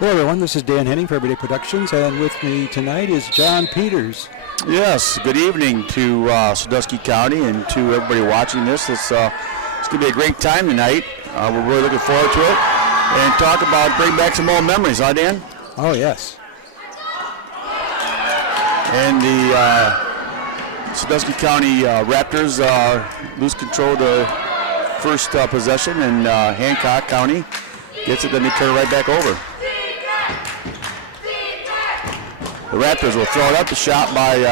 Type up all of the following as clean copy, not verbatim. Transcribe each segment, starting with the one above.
Hello, everyone. This is Dan Henning for Everyday Productions, and with me tonight is John Peters. Yes, good evening to Sandusky County and to everybody watching this. It's going to be a great time tonight. We're really looking forward to it. And bring back some old memories, huh, Dan? Oh, yes. And the Sandusky County Raptors lose control of the first possession, and Hancock County gets it, then they turn it right back over. The Raptors will throw it up. The shot by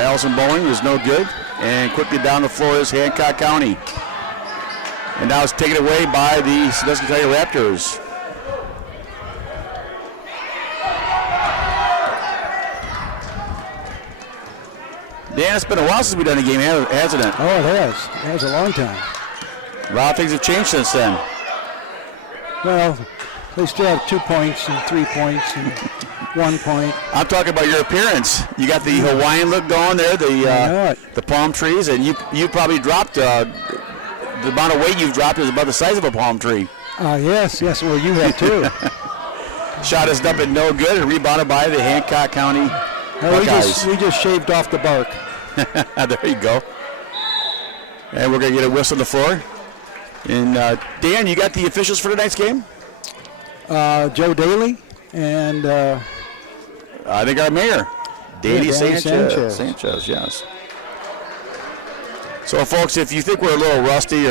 Allison Bowen is no good. And quickly down the floor is Hancock County. And now it's taken away by the Sandusky County Raptors. Dan, it's been a while since we've done a game, hasn't it? Oh, it has. It has a long time. A lot of things have changed since then. Well, they still have 2 points and 3 points and 1 point. I'm talking about your appearance. You got the Hawaiian look going there, the palm trees, and you probably dropped, the amount of weight you've dropped is about the size of a palm tree. Yes, well, you have too. Shot is up and no good, and rebounded by the Hancock County Buckeyes. We just shaved off the bark. There you go. And we're going to get a whistle on the floor. And Dan, you got the officials for tonight's game? Joe Daly and I think our mayor, Danny Sanchez. Sanchez, yes. So, folks, if you think we're a little rusty,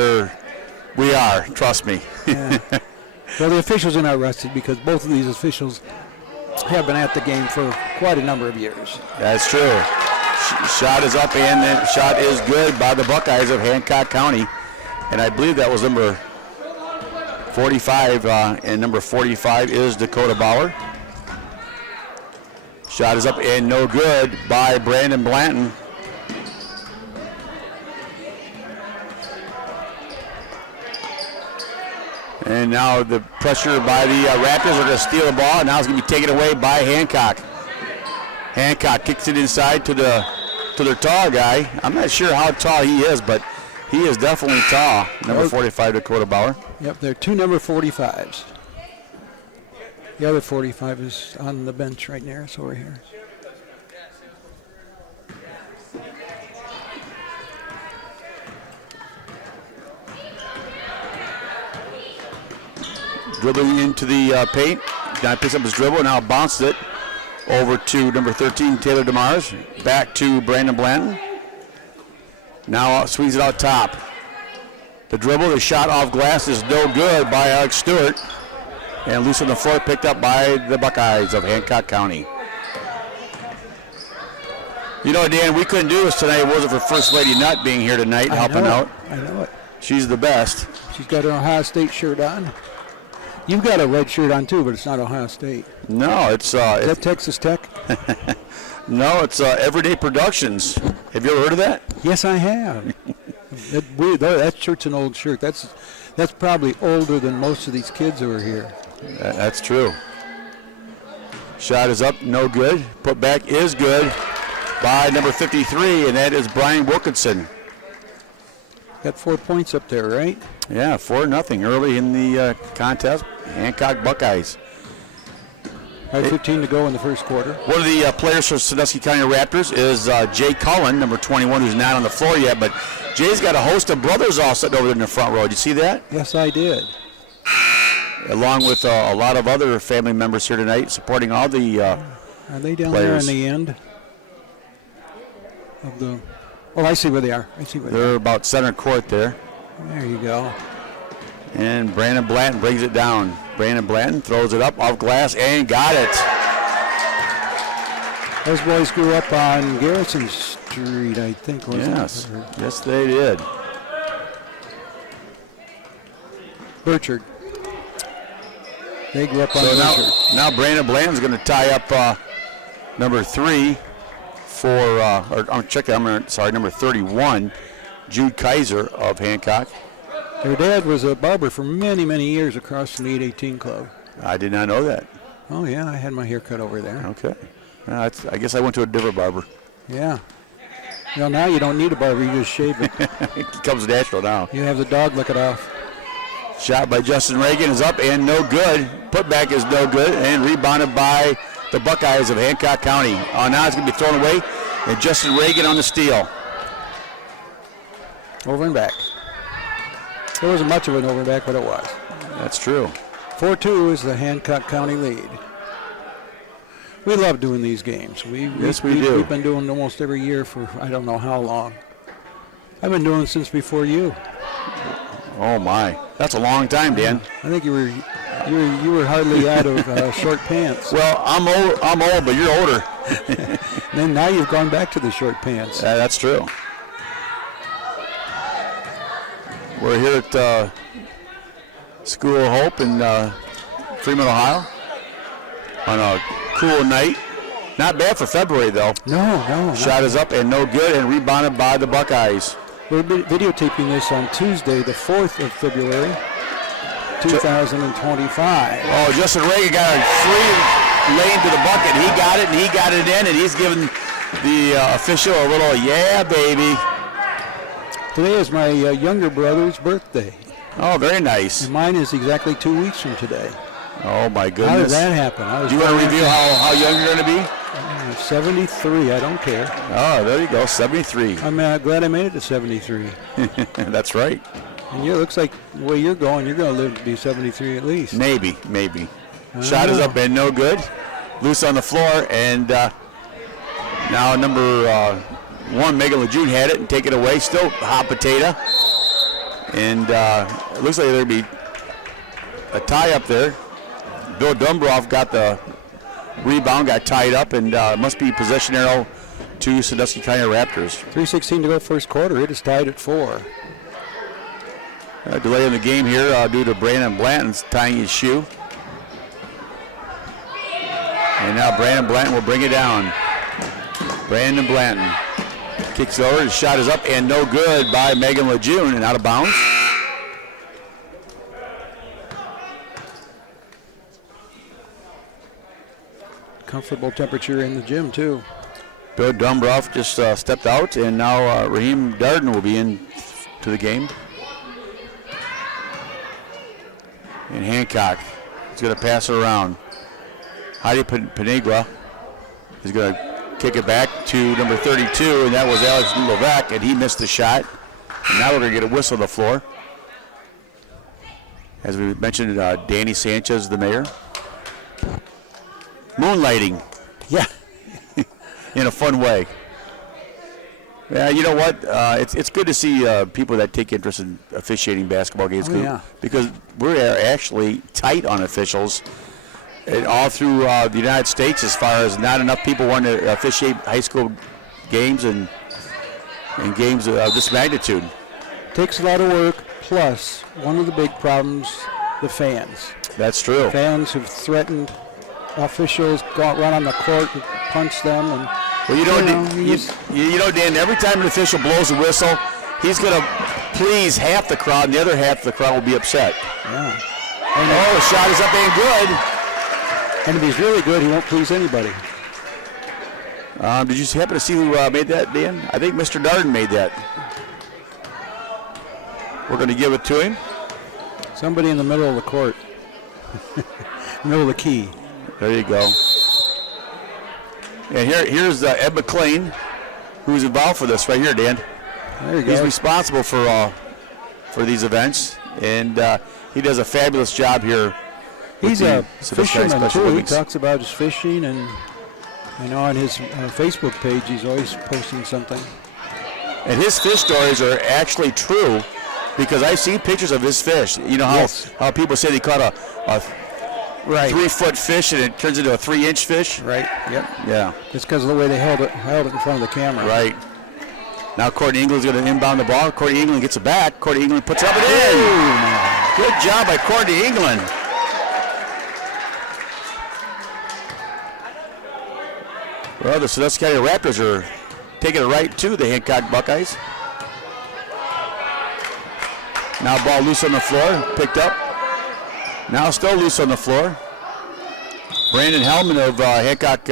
we are, trust me. Yeah. Well, the officials are not rusty because both of these officials have been at the game for quite a number of years. That's true. Shot is up, and the shot is good by the Buckeyes of Hancock County. And I believe that was number 45, and number 45 is Dakota Bauer. Shot is up and no good by Brandon Blanton. And now the pressure by the Raptors are going to steal the ball, and now it's going to be taken away by Hancock. Hancock kicks it inside to their tall guy. I'm not sure how tall he is, but he is definitely tall. Number 45, Dakota Bauer. Yep, there are two number 45s. The other 45 is on the bench right there, so we're here. Dribbling into the paint. Guy picks up his dribble, now bounced it over to number 13, Taylor DeMars. Back to Brandon Blanton. Now swings it out top. The dribble, the shot off glass is no good by Alex Stewart. And loose on the floor, picked up by the Buckeyes of Hancock County. You know, Dan, we couldn't do this tonight. It wasn't for First Lady Nutt being here tonight, helping out. I know it. She's the best. She's got her Ohio State shirt on. You've got a red shirt on too, but it's not Ohio State. No, it's... Is that Texas Tech? No, it's Everyday Productions. Have you ever heard of that? Yes, I have. That shirt's an old shirt. That's probably older than most of these kids who are here. That's true. Shot is up, no good. Put back is good by number 53, and that is Brian Wilkinson. Got 4 points up there, right? Yeah, 4-0 early in the contest. Hancock Buckeyes. 15 to go in the first quarter. One of the players for Sandusky County Raptors is Jay Cullen, number 21, who's not on the floor yet, but Jay's got a host of brothers all sitting over there in the front row. Did you see that? Yes, I did. Along with a lot of other family members here tonight supporting all the Are they down players. there in the end of the... Oh, I see where they are. They're about center court there. There you go. And Brandon Blanton brings it down. Brandon Blanton throws it up off glass and got it. Those boys grew up on Garrison Street, I think, wasn't it? Yes, they did. Burchard. They grew up on So Burchard. now Brandon Blanton's going to tie up number 3 for, number 31, Jude Kaiser of Hancock. Their dad was a barber for many, many years across from the 818 Club. I did not know that. Oh, yeah, I had my hair cut over there. Okay. I guess I went to a different barber. Yeah. Well, now you don't need a barber, you just shave it. It comes natural now. You have the dog lick it off. Shot by Justin Reagan is up and no good. Putback is no good and rebounded by the Buckeyes of Hancock County. Now it's going to be thrown away, and Justin Reagan on the steal. Over and back. There wasn't much of an over and back, but it was. That's true. 4-2 is the Hancock County lead. We love doing these games. Yes, we do. We've been doing almost every year for I don't know how long. I've been doing it since before you. Oh my, that's a long time, Dan. I think you were hardly out of short pants. Well, I'm old, but you're older. Then now you've gone back to the short pants. That's true. We're here at School of Hope in Freeman, Ohio, on a cool night. Not bad for February, though. No. Shot is up and no good, and rebounded by the Buckeyes. We're videotaping this on Tuesday, the 4th of February, 2025. Oh, Justin Reagan got a free lane to the bucket. He got it, and he got it in, and he's giving the official a little, yeah, baby. Today is my younger brother's birthday. Oh, very nice. And mine is exactly 2 weeks from today. Oh, my goodness. How did that happen? Do you want to review how young you're going to be? 73, I don't care. Oh, there you go, 73. I'm glad I made it to 73. That's right. And it looks like the way you're going to live to be 73 at least. Maybe. Shot is up and no good. Loose on the floor, and now number 1, Megan Lejeune, had it and take it away. Still hot potato. And it looks like there'll be a tie up there. Bill Dumbroff got the rebound, got tied up, and must be possession arrow to Sandusky County Raptors. 3:16 to go first quarter. It is tied at 4. Delay in the game here due to Brandon Blanton's tying his shoe. And now Brandon Blanton will bring it down. Brandon Blanton kicks over. His shot is up and no good by Megan Lejeune and out of bounds. Comfortable temperature in the gym, too. Bill Dumbroff just stepped out, and now Raheem Darden will be in to the game. And Hancock is going to pass it around. Heidi Penegua is going to kick it back to number 32, and that was Alex Levesque, and he missed the shot. And now we're going to get a whistle on the floor. As we mentioned, Danny Sanchez, the mayor. Moonlighting. Yeah. In a fun way. Yeah, you know what? It's good to see people that take interest in officiating basketball games. Because we're actually tight on officials all through the United States as far as not enough people want to officiate high school games and games of this magnitude. Takes a lot of work, plus one of the big problems, the fans. That's true. Fans have threatened officials, run on the court and punch them. And well, you know, Dan, every time an official blows a whistle, he's going to please half the crowd, and the other half of the crowd will be upset. Yeah. The shot is up and good. And if he's really good, he won't please anybody. Did you happen to see who made that, Dan? I think Mr. Darden made that. We're going to give it to him. Somebody in the middle of the court. Middle of the key. There you go. And here's Ed McLean, who's involved for this right here, Dan. There you go. He's responsible for these events, and he does a fabulous job here. He's a fisherman too. He talks about his fishing, and on his Facebook page, he's always posting something. And his fish stories are actually true, because I see pictures of his fish. You know how people say they caught a 3-foot fish and it turns into a 3-inch fish? Right, yep. Yeah. It's because of the way they held it in front of the camera. Right. Now Courtney England's going to inbound the ball. Courtney England gets it back. Courtney England puts it up and in. Good job by Courtney England. Well, the Sandusky County Raptors are taking it right to the Hancock Buckeyes. Now ball loose on the floor, picked up. Now still loose on the floor. Brandon Hellman of Hancock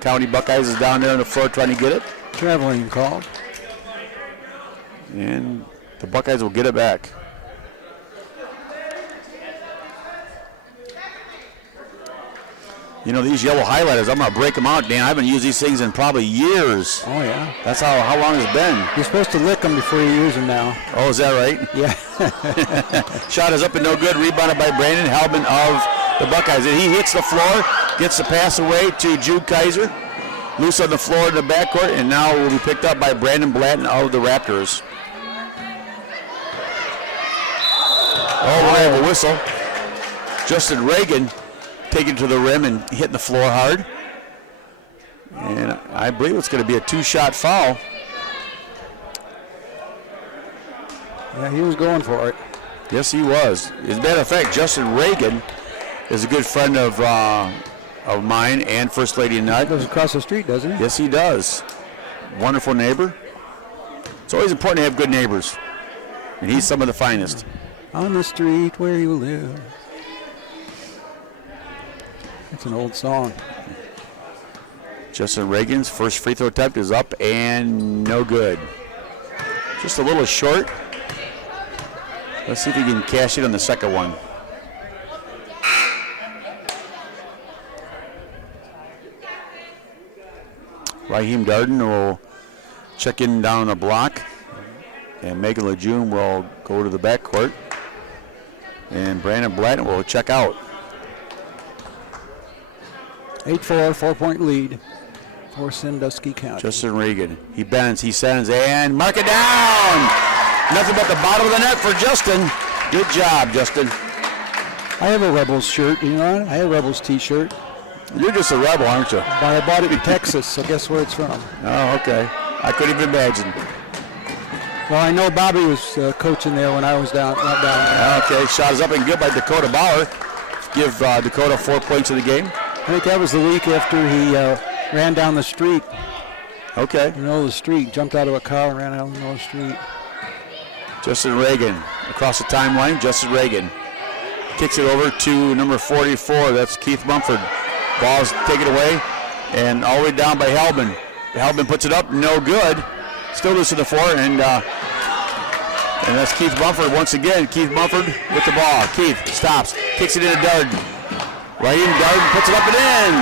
County Buckeyes is down there on the floor trying to get it. Traveling called. And the Buckeyes will get it back. You know, these yellow highlighters, I'm going to break them out, Dan. I haven't used these things in probably years. Oh, yeah. That's how long it's been. You're supposed to lick them before you use them now. Oh, is that right? Yeah. Shot is up and no good. Rebounded by Brandon Hellman of the Buckeyes. And he hits the floor, gets the pass away to Jude Kaiser. Loose on the floor in the backcourt, and now will be picked up by Brandon Blanton of the Raptors. Oh, we're going to have a whistle. Justin Reagan taking it to the rim and hitting the floor hard. And I believe it's going to be a 2-shot foul. Yeah, he was going for it. Yes, he was. As a matter of fact, Justin Reagan is a good friend of mine and First Lady Nutt. He lives across the street, doesn't he? Yes, he does. Wonderful neighbor. It's always important to have good neighbors. And he's some of the finest. On the street where you live. It's an old song. Justin Reagan's first free throw attempt is up and no good. Just a little short. Let's see if he can cash it on the second one. Raheem Darden will check in down the block. And Megan Lejeune will go to the backcourt. And Brandon Blanton will check out. 8-4, 4-point lead for Sandusky County. Justin Reagan. He bends, he sends, and mark it down. Nothing but the bottom of the net for Justin. Good job, Justin. I have a Rebels shirt, you know. I have a Rebels t-shirt. You're just a rebel, aren't you? But I bought it in Texas, so guess where it's from? Oh, okay. I couldn't even imagine. Well, I know Bobby was coaching there when I was down there. Okay, shot is up and good by Dakota Bauer. Give Dakota 4 points of the game. I think that was the week after he ran down the street. Okay. In the middle of the street, jumped out of a car and ran out in the middle of the street. Justin Reagan across the timeline. Justin Reagan kicks it over to number 44. That's Keith Mumford. Ball's taken away and all the way down by Hellman. Hellman puts it up, no good. Still loose to the floor, and that's Keith Mumford once again. Keith Mumford with the ball. Keith stops, kicks it into Darden. Raheem Darden puts it up and in.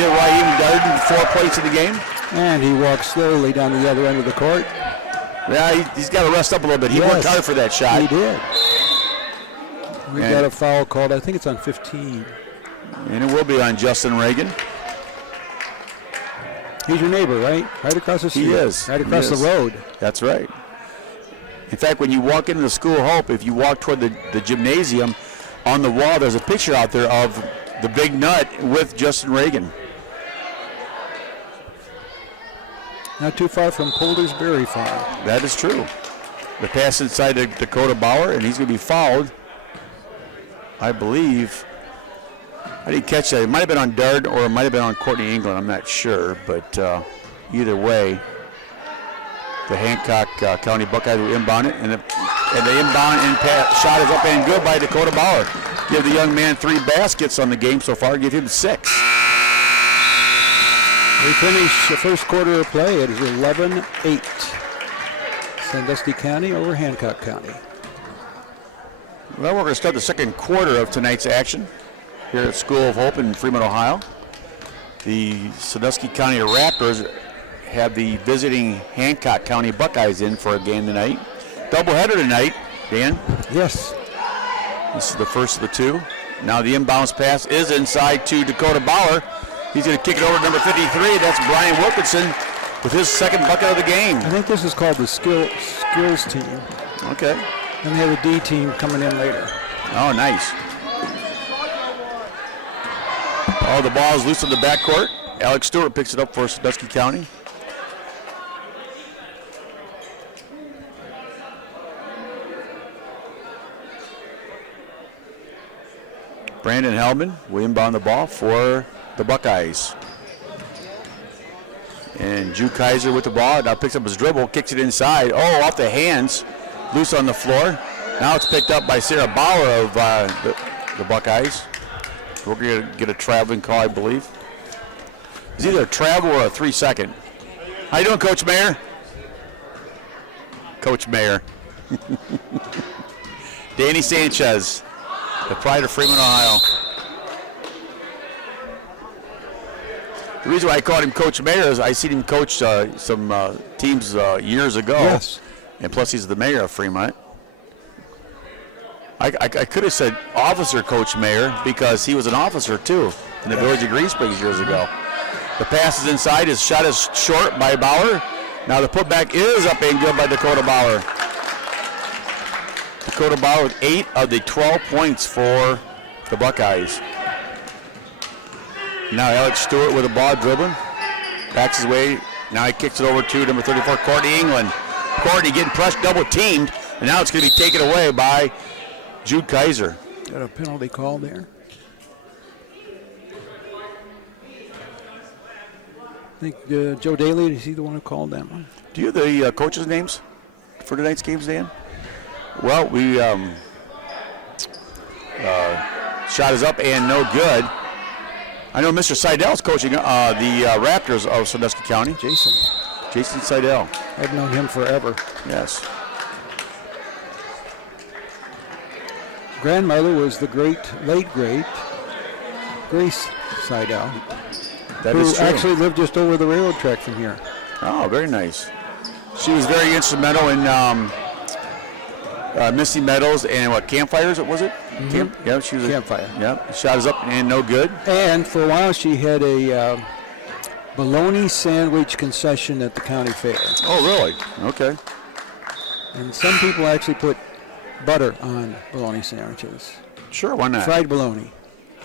Give Raheem Darden 4 points in the game. And he walks slowly down the other end of the court. Yeah, he's got to rest up a little bit. He worked hard for that shot. He did. We got a foul called. I think it's on 15. And it will be on Justin Reagan. He's your neighbor, right? Right across the street. He is. Right across the road. That's right. In fact, when you walk into the School of Hope, if you walk toward the gymnasium, on the wall there's a picture out there of the big nut with Justin Reagan. Not too far from Polder's Berry Farm. That is true. The pass inside to Dakota Bauer, and he's going to be fouled. I believe. I didn't catch that. It might have been on Dard or it might have been on Courtney England. I'm not sure, but either way, the Hancock County Buckeyes will inbound it, and the inbound and shot is up and good by Dakota Bauer. Give the young man 3 baskets on the game so far. Give him 6. We finish the first quarter of play. It is 11-8. Sandusky County over Hancock County. Well, we're going to start the second quarter of tonight's action here at School of Hope in Fremont, Ohio. The Sandusky County Raptors have the visiting Hancock County Buckeyes in for a game tonight. Doubleheader tonight, Dan. Yes. This is the first of the two. Now the inbounds pass is inside to Dakota Bauer. He's going to kick it over to number 53. That's Brian Wilkinson with his second bucket of the game. I think this is called the skills team. Okay. And they have a D team coming in later. Oh, nice. Oh, the ball is loose in the backcourt. Alex Stewart picks it up for Sandusky County. Brandon Hellman will inbound the ball for the Buckeyes. And Jude Kaiser with the ball. Now picks up his dribble, kicks it inside. Oh, off the hands. Loose on the floor. Now it's picked up by Sarah Bauer of the Buckeyes. We're going to get a traveling call, I believe. It's either a travel or a 3-second. How you doing, Coach Mayer? Coach Mayer. Danny Sanchez, the pride of Fremont, Ohio. The reason why I called him Coach Mayor is I seen him coach some teams years ago. Yes. And plus he's the mayor of Fremont. I could have said Officer Coach Mayor because he was an officer too in the Village of Green Springs years ago. The pass is inside. His shot is short by Bauer. Now the putback is up and good by Dakota Bauer. Dakota Bauer with 8 of the 12 points for the Buckeyes. Now Alex Stewart with a ball dribbling. Backs his way. Now he kicks it over to number 34, Courtney England. Courtney getting pressed, double teamed, and now it's going to be taken away by Jude Kaiser. Got a penalty call there. I think Joe Daly, is he the one who called that one? Do you have the coaches' names for tonight's games, Dan? Well, we shot is up and no good. I know Mr. Seidel's coaching the Raptors of Sandusky County. Jason Seidel. I've known him forever. Yes. Grandmother was the late great Grace Seidel, That is who true. actually lived just over the railroad track from here. Oh, very nice. She was very instrumental in Misty Meadows and campfires, was it? Mm-hmm. Yeah, she was Campfire. Yeah, shot is up and no good. And for a while she had a bologna sandwich concession at the county fair. Oh, really? Okay. And some people actually put butter on bologna sandwiches. Sure, why not? Fried bologna.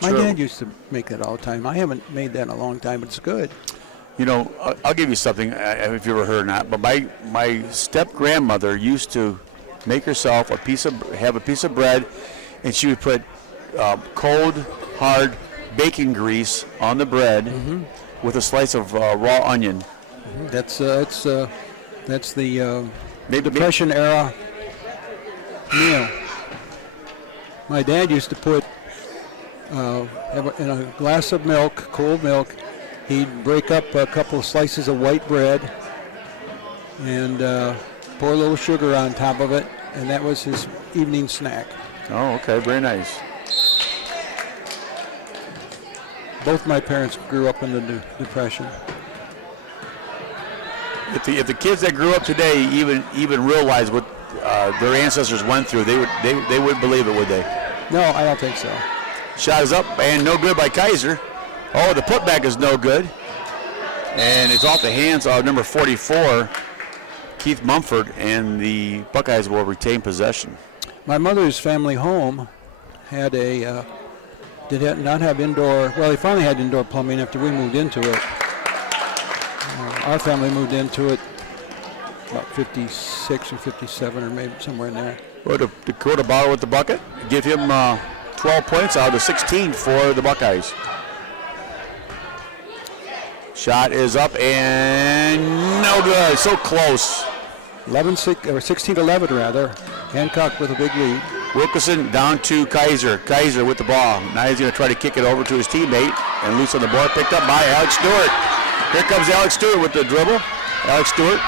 My True. dad used to make that all the time. I haven't made that in a long time, but it's good. You know, I'll give you something, if you ever heard or not, but my step-grandmother used to make herself have a piece of bread, and she would put cold, hard bacon grease on the bread with a slice of raw onion. That's the Depression era meal. My dad used to put in a glass of milk, cold milk, he'd break up a couple of slices of white bread and pour a little sugar on top of it, and that was his evening snack. Oh, okay, very nice. Both my parents grew up in the Depression. If the kids that grew up today even realize what their ancestors went through, they wouldn't believe it, would they? No, I don't think so. Shot is up and no good by Kaiser. Oh, the putback is no good. And it's off the hands of number 44, Keith Mumford, and the Buckeyes will retain possession. My mother's family home had did not have indoor, well, they finally had indoor plumbing after we moved into it. Our family moved into it about 56 or 57 or maybe somewhere in there. Well, Dakota Bauer with the bucket. Give him 12 points out of 16 for the Buckeyes. Shot is up and no good. So close. 16-11 rather. Hancock with a big lead. Wilkerson down to Kaiser. Kaiser with the ball. Now he's going to try to kick it over to his teammate. And loose on the board. Picked up by Alex Stewart. Here comes Alex Stewart with the dribble. Alex Stewart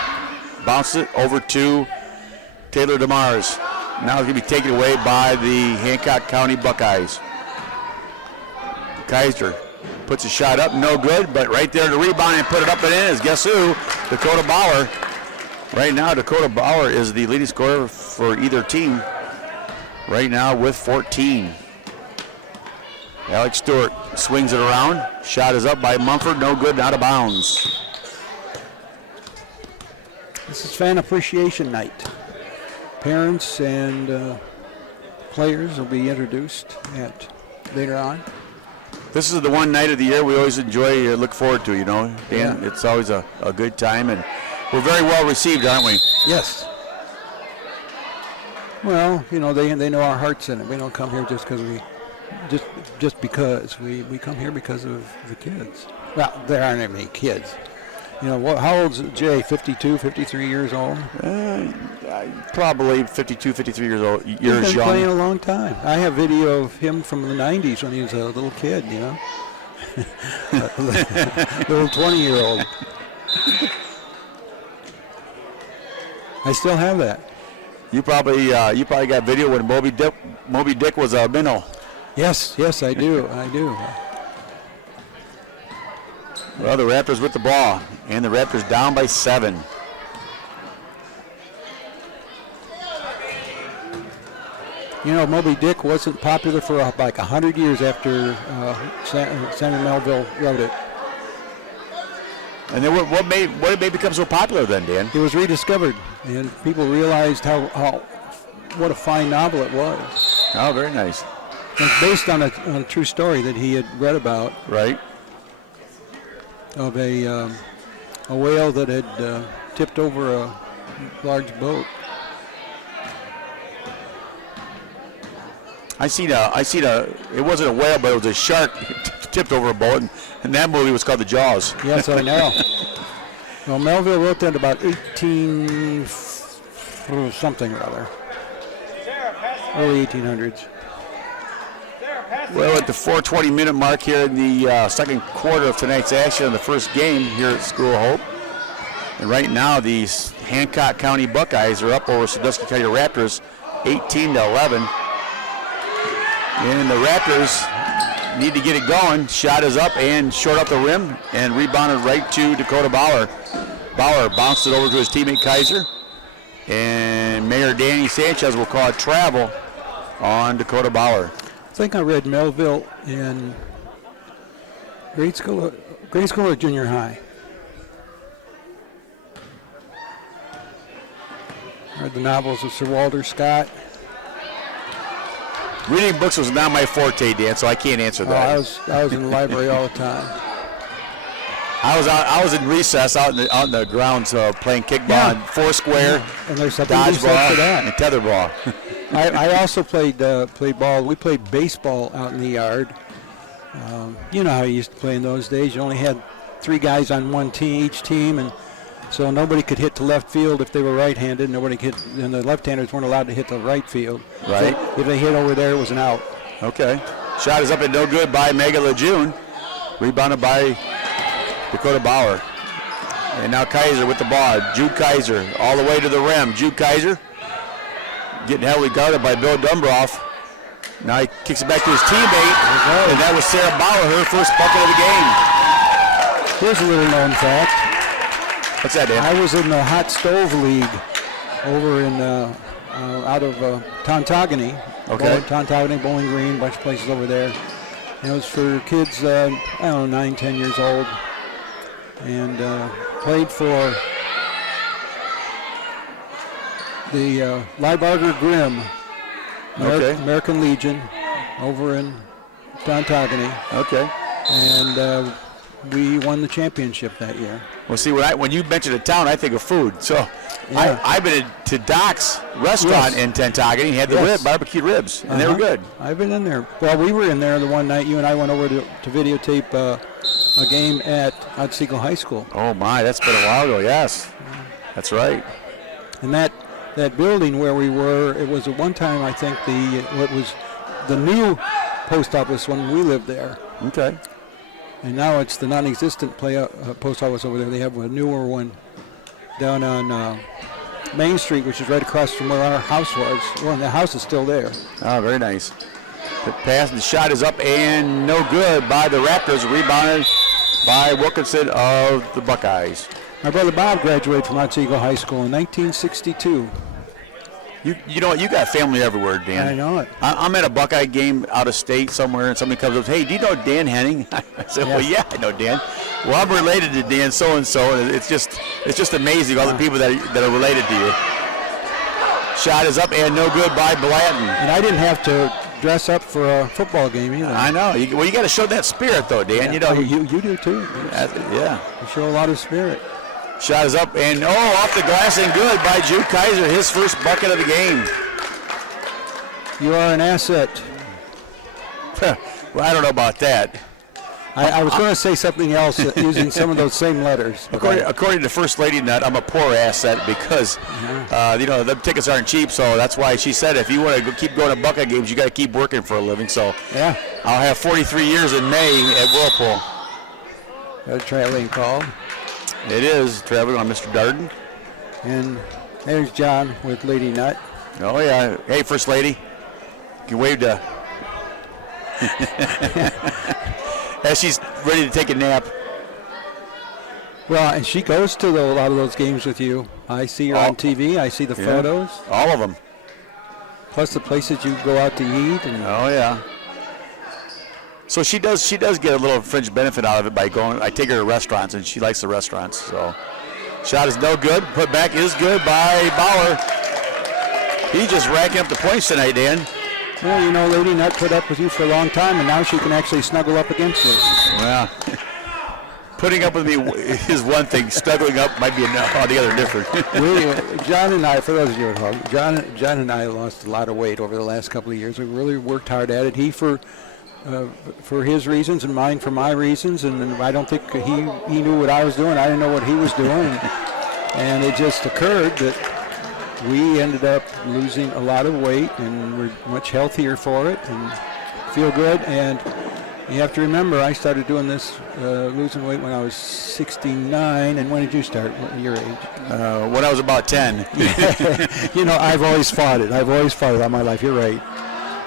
bounces it over to Taylor DeMars. Now it's going to be taken away by the Hancock County Buckeyes. Kaiser puts a shot up, no good, but right there to rebound and put it up and in is, guess who? Dakota Bauer. Right now, Dakota Bauer is the leading scorer for either team right now with 14. Alex Stewart swings it around. Shot is up by Mumford, no good, out of bounds. This is Fan Appreciation Night. Parents and players will be introduced later on. This is the one night of the year we always enjoy, look forward to, you know. Dan, Yeah. It's always a good time, and we're very well received, aren't we? Yes. Well, you know, they know our heart's in it. We don't come here just because we come here because of the kids. Well, there aren't any kids. You know, how old's Jay? 52, 53 years old? Probably 52, 53 years old. He's Years been young. playing a long time. I have video of him from the 90s when he was a little kid, you know. Little 20-year-old. I still have that. You probably got video when Moby Dick was a minnow. Yes, I do. Well, the Raptors with the ball, and the Raptors down by 7. You know, Moby Dick wasn't popular for like 100 years after Samuel Melville wrote it. And then what made it become so popular then, Dan? It was rediscovered, and people realized what a fine novel it was. Oh, very nice. It's based on a true story that he had read about. Right. Of a whale that had tipped over a large boat. I seen it wasn't a whale, but it was a shark tipped over a boat, and that movie was called The Jaws. Yes, I know. Well, Melville wrote that about 18 something or other. Early 1800s. Well, at the 4:20-minute mark here in the second quarter of tonight's action of the first game here at School of Hope. And right now, the Hancock County Buckeyes are up over Sandusky County Raptors, 18-11. And the Raptors need to get it going. Shot is up and short up the rim and rebounded right to Dakota Bauer. Bauer bounced it over to his teammate Kaiser. And Mayor Danny Sanchez will call a travel on Dakota Bauer. I think I read Melville in grade school or junior high. I read the novels of Sir Walter Scott. Reading books was not my forte, Dan, so I can't answer that. I was in the library all the time. I was in recess out in the grounds playing kickball and foursquare, and there's something dodgeball, for that. And tetherball. I also played ball. We played baseball out in the yard. You know how you used to play in those days. You only had 3 guys on one team, each team, and so nobody could hit to left field if they were right-handed. Nobody could, and the left-handers weren't allowed to hit the right field. Right. So if they hit over there, it was an out. Okay. Shot is up and no good by Mega Lejeune. Rebounded by Dakota Bauer. And now Kaiser with the ball. Jude Kaiser all the way to the rim. Jude Kaiser getting heavily guarded by Bill Dumbroff. Now he kicks it back to his teammate. And that was Sarah Bauer, her first bucket of the game. Here's a little known fact. What's that, Dan? I was in the Hot Stove League over in out of Tontogany. Okay. Tontogany, Bowling Green, a bunch of places over there. And it was for kids, I don't know, 9, 10 years old. And played for the Libarger Grimm, American Legion, over in Tontogany. Okay. And we won the championship that year. Well, see, when you mention a town, I think of food. So Yeah. I've been to Doc's restaurant in Tontogany. He had the barbecue ribs, and they were good. I've been in there. Well, we were in there the one night. You and I went over to videotape a game at Otsego High School. Oh, my, that's been a while ago, yes. That's right. And that building where we were, it was at one time, I think, what was the new post office when we lived there. Okay. And now it's the non-existent post office over there. They have a newer one down on Main Street, which is right across from where our house was. Well, the house is still there. Oh, very nice. The pass and the shot is up and no good by the Raptors. Rebounded by Wilkinson of the Buckeyes. My brother Bob graduated from Otsego High School in 1962. You know what? You got family everywhere, Dan. I know it. I'm at a Buckeye game out of state somewhere, and somebody comes up, hey, do you know Dan Henning? I said, well, yeah, I know Dan. Well, I'm related to Dan so-and-so, and it's just amazing, all the people that are related to you. Shot is up and no good by Blanton. And I didn't have to dress up for a football game either. I know. Well, you got to show that spirit, though, Dan. Yeah. You know, you do, too. Yeah. You show a lot of spirit. Shot is up and off the glass and good by Jude Kaiser, his first bucket of the game. You are an asset. Well, I don't know about that. I was going to say something else using some of those same letters. According to First Lady Nut, I'm a poor asset because, the tickets aren't cheap, so that's why she said if you want to keep going to Buckeye games, you got to keep working for a living. So yeah, I'll have 43 years in May at Whirlpool. Got a traveling call. It is traveling on Mr. Darden. And there's John with Lady Nut. Oh, yeah. Hey, First Lady. You waved to... As she's ready to take a nap. Well, and she goes to a lot of those games with you. I see her on TV. I see the photos. All of them. Plus the places you go out to eat. And oh yeah. So she does get a little fringe benefit out of it by going. I take her to restaurants, and she likes the restaurants. So shot is no good. Put back is good by Bauer. He's just racking up the points tonight, Dan. Well, you know, Lady Nut put up with you for a long time, and now she can actually snuggle up against you. Well, putting up with me is one thing. Snuggling up might be altogether different. John and I, for those of you at home, John and I lost a lot of weight over the last couple of years. We really worked hard at it. He for his reasons and mine for my reasons, and I don't think he knew what I was doing. I didn't know what he was doing, and it just occurred that we ended up losing a lot of weight, and we're much healthier for it and feel good. And you have to remember, I started doing this losing weight when I was 69. And when did you start? What, your age? When I was about 10. You know, I've always fought it. I've always fought it all my life. You're right.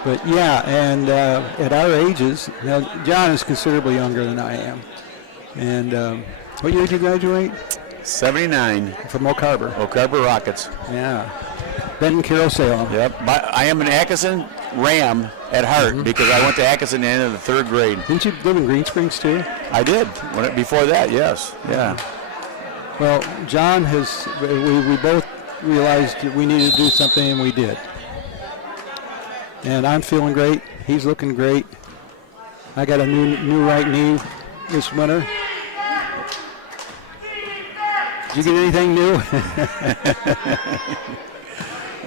But yeah, and at our ages, now John is considerably younger than I am. And what year did you graduate? 79. From Oak Harbor. Oak Harbor Rockets. Yeah. Benton Carroll Salem. Yep. I am an Atkinson Ram at heart because I went to Atkinson at the end of the 3rd grade. Didn't you live in Green Springs too? I did. Before that, yes. Yeah. Well, John we both realized that we needed to do something, and we did. And I'm feeling great. He's looking great. I got a new right knee this winter. Did you get anything new?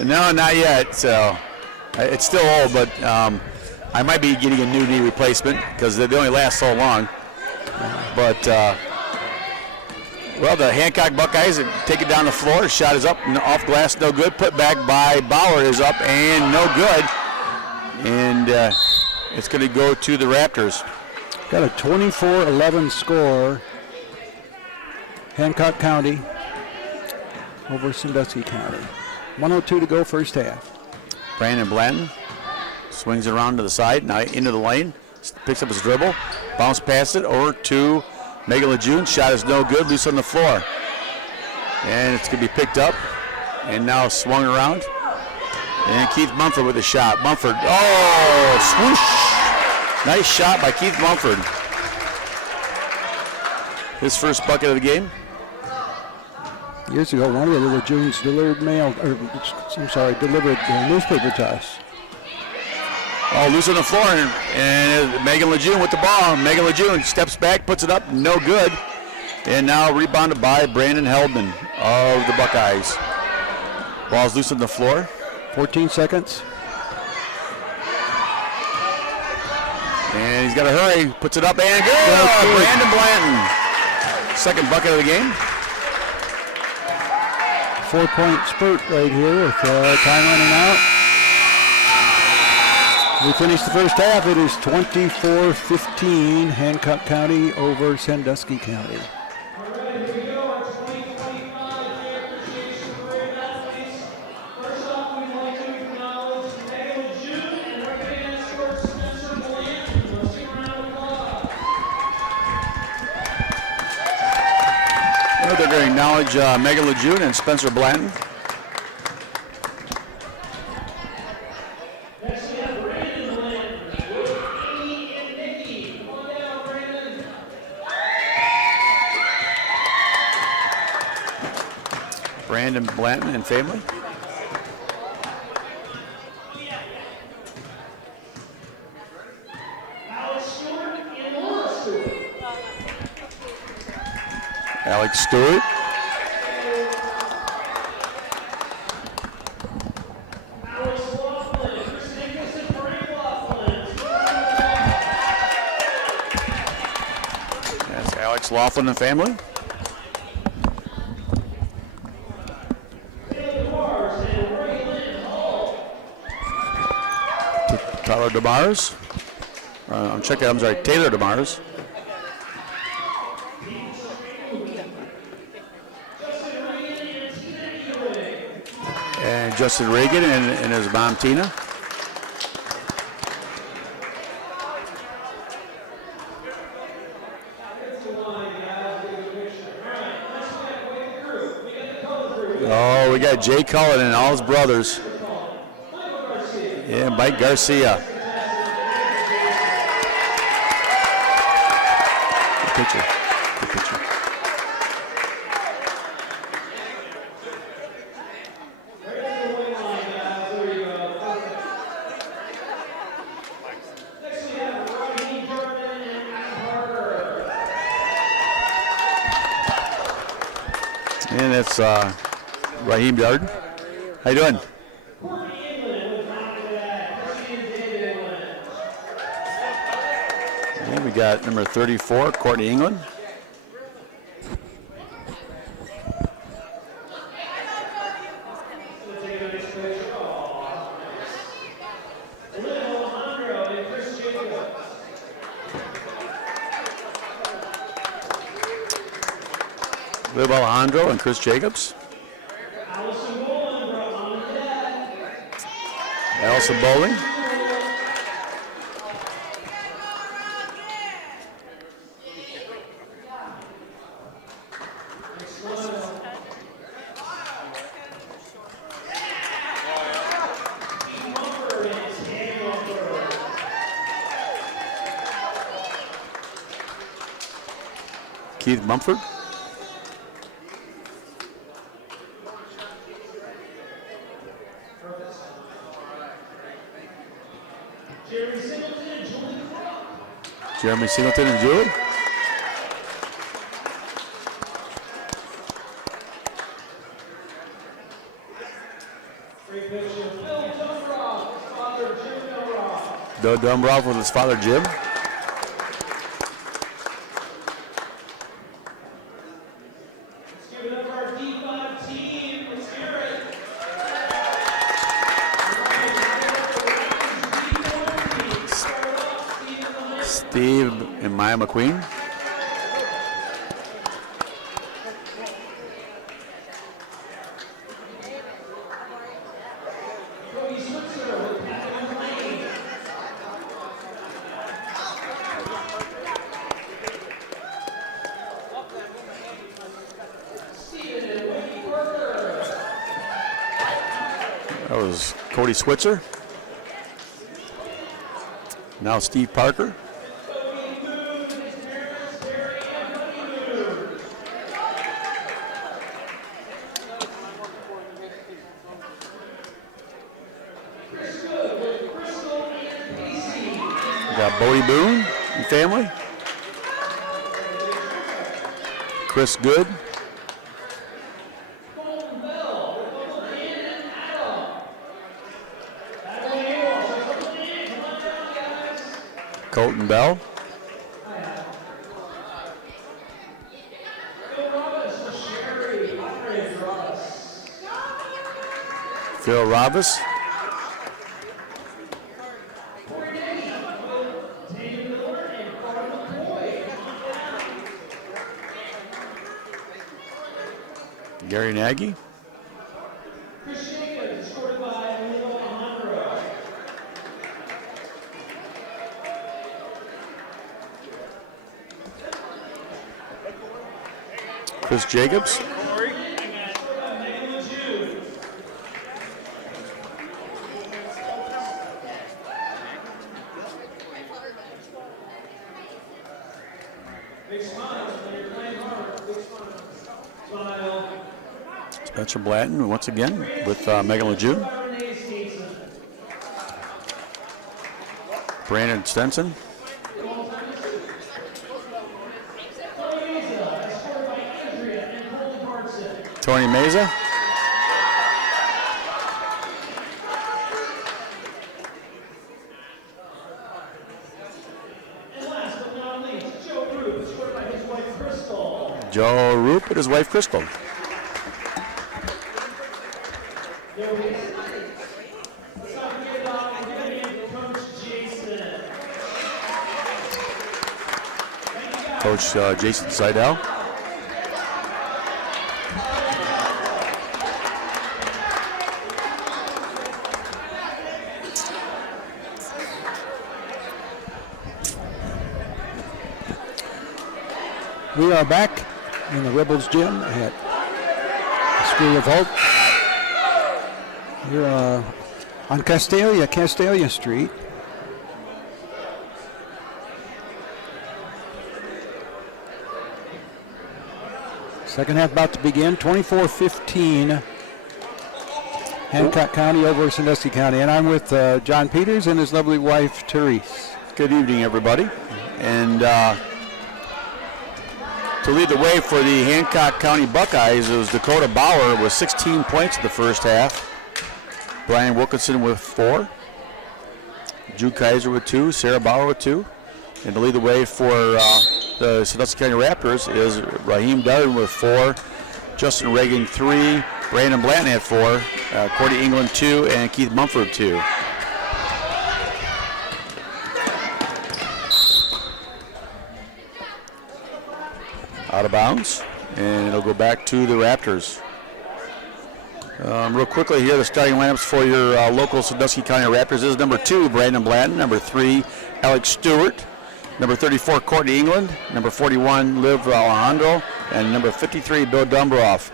No, not yet. So it's still old, but I might be getting a new knee replacement because they only last so long. But well, the Hancock Buckeyes take it down the floor. Shot is up, off glass, no good. Put back by Bauer is up and no good. And it's going to go to the Raptors. Got a 24-11 score. Hancock County over Sandusky County. 1:02 to go, first half. Brandon Blanton swings it around to the side, now into the lane, picks up his dribble, bounce past it over to Megan Lejeune. Shot is no good, loose on the floor. And it's going to be picked up and now swung around. And Keith Mumford with a shot. Mumford, swoosh! Nice shot by Keith Mumford. His first bucket of the game. Years ago, one of the little Jeunes delivered newspaper to us. Oh, loose on the floor, and Megan Lejeune with the ball. Megan Lejeune steps back, puts it up, no good. And now rebounded by Brandon Heldman of the Buckeyes. Ball's loose on the floor. 14 seconds. And he's got to hurry, puts it up, and good! Brandon Blanton. Second bucket of the game. 4-point spurt right here with time running out. We finished the first half. It is 24-15, Hancock County over Sandusky County. They're going to acknowledge Megan Lejeune and Spencer Blanton. Brandon Blanton and family. Alex Stewart. That's Alex Laughlin and family. Tyler DeMars. I'm sorry, Taylor DeMars. And Justin Reagan and his mom Tina. Oh, we got Jay Cullen and all his brothers. Yeah, Mike Garcia. Good picture. Good picture. And it's Raheem Darden. How you doing? And we got number 34, Courtney England. Liv Alejandro and Chris Jacobs. Allison Bowling. Keith Mumford. Jeremy Singleton and Julie. Bill Dumbrov with his father Jim. Steve and Maya McQueen. That was Cody Switzer. Now Steve Parker. Got Bodie Boone and family. Chris Good. Colton Bell. Phil Robbins. Gary Nagy. Chris Jacobs. Spencer Blatton once again with Megan Lejeune. Brandon Stenson. Tony Meza. Joe Roop and his wife Crystal. Coach Jason Seidel. We are back in the Rebels gym at School of Hope. Here on Castalia Street. Second half about to begin. 24-15. Hancock County over Sandusky County. And I'm with John Peters and his lovely wife, Therese. Good evening, everybody. And to lead the way for the Hancock County Buckeyes was Dakota Bauer with 16 points in the first half. Brian Wilkinson with 4. Jude Kaiser with 2. Sarah Bauer with 2. And to lead the way for the Sandusky County Raptors is Raheem Darden with 4. Justin Reagan 3. Brandon Blanton had 4. Cordy England 2. And Keith Mumford 2. Out of bounds, and it'll go back to the Raptors. Real quickly here, the starting lineups for your local Sandusky County Raptors is number 2, Brandon Blanton, number 3, Alex Stewart, number 34, Courtney England, number 41, Liv Alejandro, and number 53, Bill Dumbroff.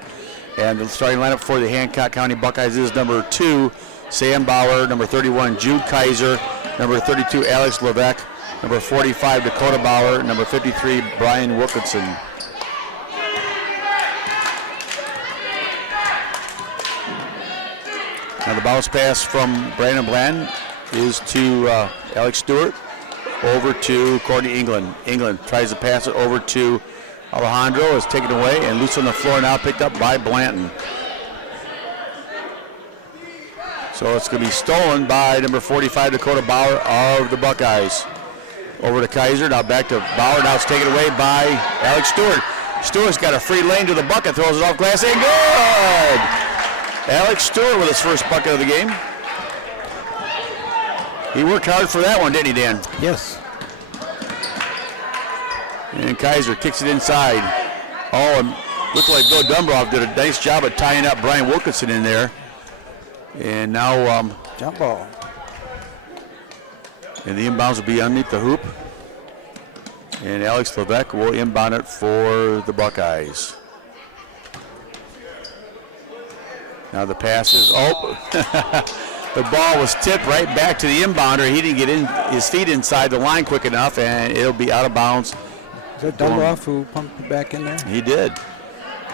And the starting lineup for the Hancock County Buckeyes is number 2, Sam Bauer, number 31, Jude Kaiser, number 32, Alex Levesque, number 45, Dakota Bauer, number 53, Brian Wilkinson. Now the bounce pass from Brandon Blanton is to Alex Stewart, over to Courtney England. England tries to pass it over to Alejandro, is taken away and loose on the floor now, picked up by Blanton. So it's going to be stolen by number 45, Dakota Bauer of the Buckeyes. Over to Kaiser, now back to Bauer, now it's taken away by Alex Stewart. Stewart's got a free lane to the bucket, throws it off glass, and good! Alex Stewart with his first bucket of the game. He worked hard for that one, didn't he, Dan? Yes. And Kaiser kicks it inside. Oh, and looked like Bill Dumbroff did a nice job of tying up Brian Wilkinson in there. And now jump ball. And the inbounds will be underneath the hoop. And Alex Levesque will inbound it for the Buckeyes. Now the pass is, the ball was tipped right back to the inbounder. He didn't get his feet inside the line quick enough, and it'll be out of bounds. Is that Dumbroff who pumped it back in there? He did.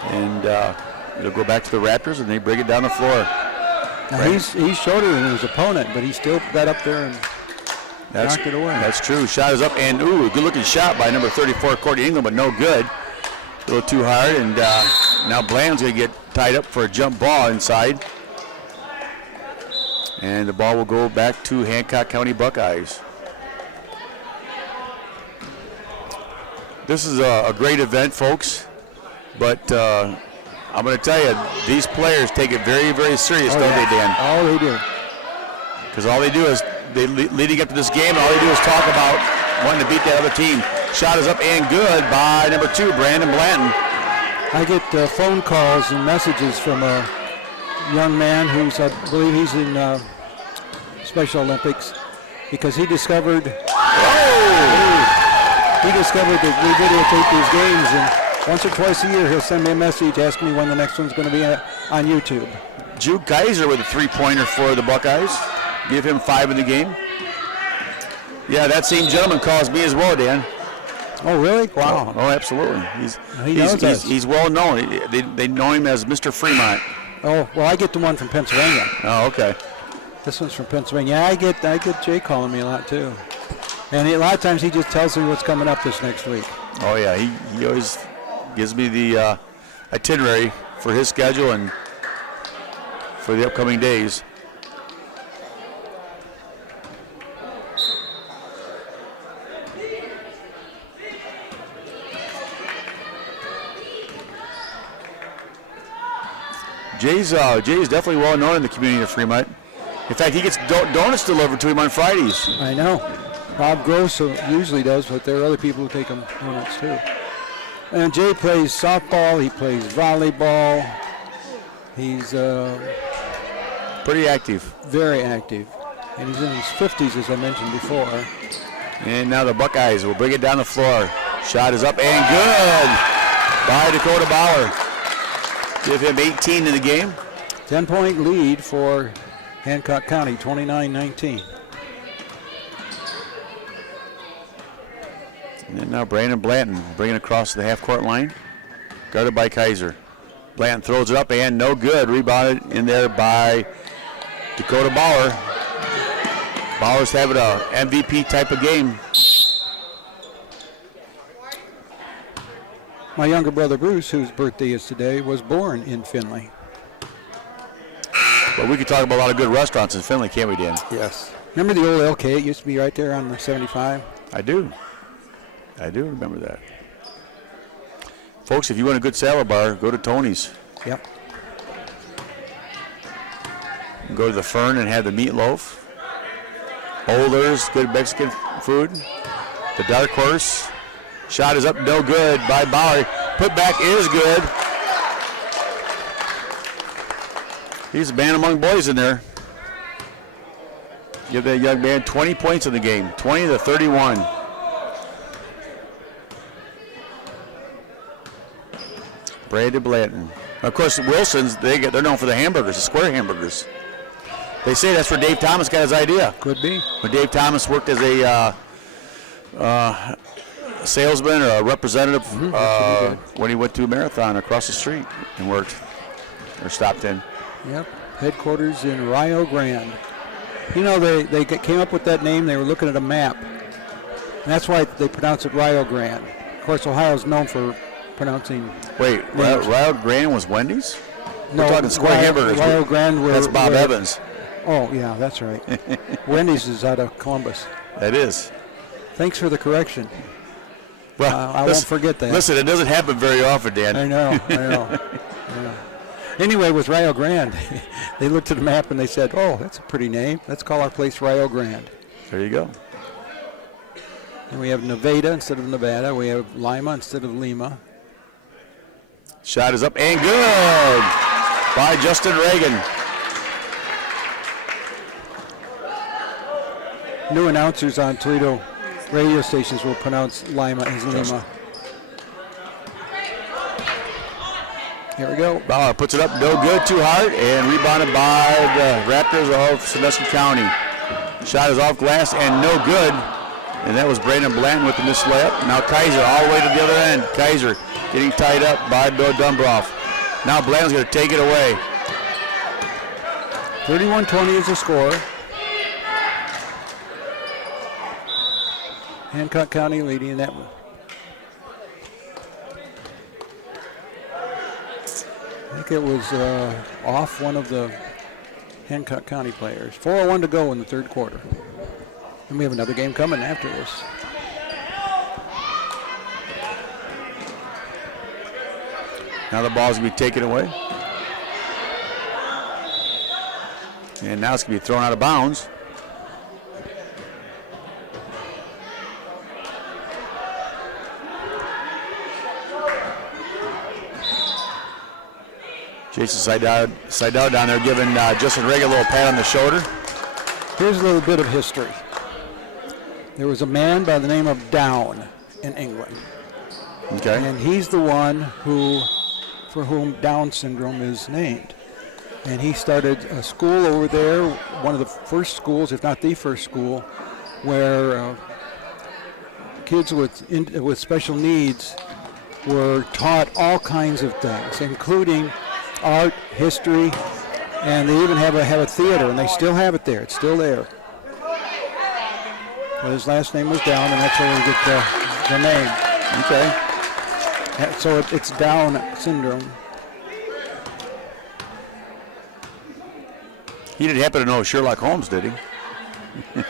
And it'll go back to the Raptors, and they bring it down the floor. Now he's shorter than his opponent, but he still got up there and knocked it away. That's true. Shot is up, and good-looking shot by number 34, Courtney England, but no good. A little too hard, and now Bland's going to get tied up for a jump ball inside. And the ball will go back to Hancock County Buckeyes. This is a great event, folks, but I'm going to tell you, these players take it very, very serious, don't they, Dan? Oh, they do. Because all they do is, leading up to this game, all they do is talk about wanting to beat that other team. Shot is up and good by number 2, Brandon Blanton. I get phone calls and messages from a young man who's, I believe he's in Special Olympics, because he discovered that we videotape these games, and once or twice a year he'll send me a message asking me when the next one's going to be on YouTube. Jude Kaiser with a 3-pointer for the Buckeyes. Give him 5 in the game. Yeah, that same gentleman calls me as well, Dan. Oh, really? Wow. Oh, absolutely. He's well known. They know him as Mr. Fremont. Oh, well, I get the one from Pennsylvania. Oh, okay. This one's from Pennsylvania. I get Jay calling me a lot too, and a lot of times he just tells me what's coming up this next week. Oh yeah, he always gives me the itinerary for his schedule and for the upcoming days. Jay's definitely well known in the community of Fremont. In fact, he gets donuts delivered to him on Fridays. I know. Bob Gross usually does, but there are other people who take him donuts too. And Jay plays softball. He plays volleyball. He's pretty active. Very active. And he's in his 50s, as I mentioned before. And now the Buckeyes will bring it down the floor. Shot is up and good by Dakota Bauer. Give him 18 in the game. 10-point lead for Hancock County, 29-19. And then now Brandon Blanton bringing it across the half-court line. Guarded by Kaiser. Blanton throws it up and no good. Rebounded in there by Dakota Bauer. Bauer's having a MVP type of game. My younger brother Bruce, whose birthday is today, was born in Findlay. But we could talk about a lot of good restaurants in Findlay, can't we, Dan? Yes. Remember the old LK? It used to be right there on the 75. I do. I do remember that. Folks, if you want a good salad bar, go to Tony's. Yep. Go to the Fern and have the meatloaf. Olders, good Mexican food. The Dark Horse. Shot is up, no good by Bauer. Put back is good. He's a man among boys in there. Give that young man 20 points in the game, 20-31. Brandon Blanton. Of course, the Wilsons, they're known for the hamburgers, the square hamburgers. They say that's where Dave Thomas got his idea. Could be. When Dave Thomas worked as a salesman or a representative when he went to a marathon across the street and worked or stopped in. Yep. Headquarters in Rio Grande. You know, they came up with that name. They were looking at a map. And that's why they pronounce it Rio Grande. Of course, Ohio's known for pronouncing. Wait, Rio Grande was Wendy's? No, we're talking square hamburgers. Rio Grande. That's Bob Evans. Oh, yeah, that's right. Wendy's is out of Columbus. That is. Thanks for the correction. Well, I won't forget that. Listen, it doesn't happen very often, Dan. I know. Yeah. Anyway, with Rio Grande, they looked at the map and they said, oh, that's a pretty name. Let's call our place Rio Grande. There you go. And we have Nevada instead of Nevada. We have Lima instead of Lima. Shot is up and good by Justin Reagan. New announcers on Toledo radio stations will pronounce Lima as Lima. Here we go. Bauer puts it up, no good, too hard, and rebounded by the Raptors of Sandusky County. Shot is off glass and no good, and that was Brandon Blanton with the missed layup. Now Kaiser all the way to the other end. Kaiser getting tied up by Bill Dumbroff. Now Blanton's going to take it away. 31-20 is the score. Hancock County leading that one. I think it was off one of the Hancock County players. 4:01 to go in the third quarter. And we have another game coming after this. Now the ball's going to be taken away. And now it's going to be thrown out of bounds. Jason Seidel down there giving Justin Reagan a little pat on the shoulder. Here's a little bit of history. There was a man by the name of Down in England. Okay. And he's the one for whom Down syndrome is named. And he started a school over there, one of the first schools, if not the first school, where kids with special needs were taught all kinds of things, including art, history, and they even have a theater, and they still have it there. It's still there. But his last name was Down, and that's where we get the name. Okay. So it's Down syndrome. He didn't happen to know Sherlock Holmes, did he?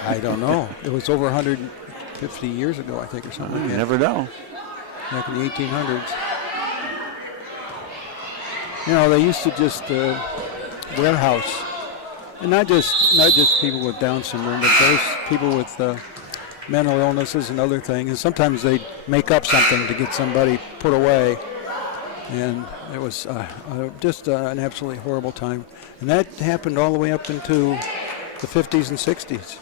I don't know. It was over 150 years ago, I think, or something. You never know. Back in the 1800s. You know, they used to just warehouse, and not just people with Down syndrome, but those people with mental illnesses and other things. And sometimes they'd make up something to get somebody put away, and it was just an absolutely horrible time. And that happened all the way up into the 50s and 60s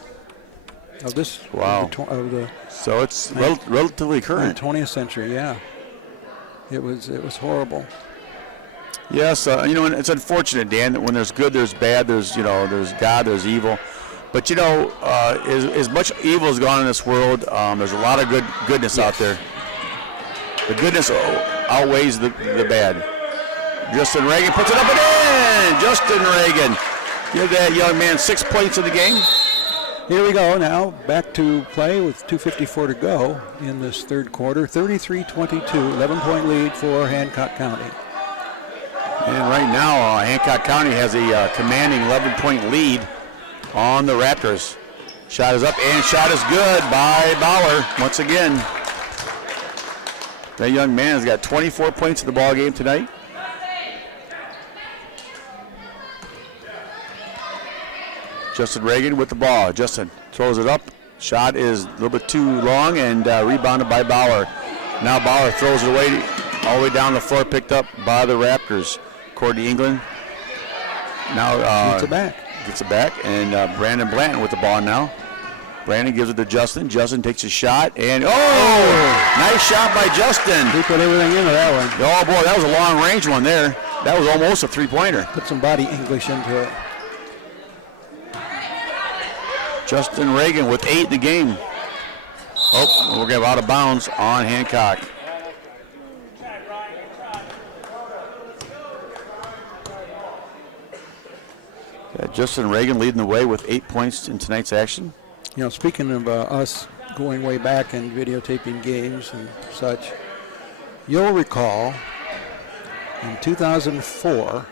of this. Wow. So it's relatively current. 20th century, yeah. It was horrible. Yes, and it's unfortunate, Dan, that when there's good, there's bad, there's God, there's evil. But, as much evil has gone in this world, there's a lot of goodness out there. The goodness outweighs the bad. Justin Reagan puts it up and in! Justin Reagan. Give that young man 6 points in the game. Here we go now, back to play with 2:54 to go in this third quarter. 33-22, 11-point lead for Hancock County. And right now, Hancock County has a commanding 11-point lead on the Raptors. Shot is up, and shot is good by Bauer once again. That young man has got 24 points in the ball game tonight. Justin Reagan with the ball. Justin throws it up. Shot is a little bit too long and rebounded by Bauer. Now Bauer throws it away all the way down the floor, picked up by the Raptors. Courtney England now gets it back, and Brandon Blanton with the ball now. Brandon gives it to Justin. Justin takes a shot, and nice shot by Justin. He put everything into that one. Oh boy, that was a long range one there. That was almost a three-pointer. Put some body English into it. Justin Reagan with 8 in the game. Oh, we're going to out of bounds on Hancock. Justin Reagan leading the way with 8 points in tonight's action. Speaking of us going way back and videotaping games and such, you'll recall in 2004,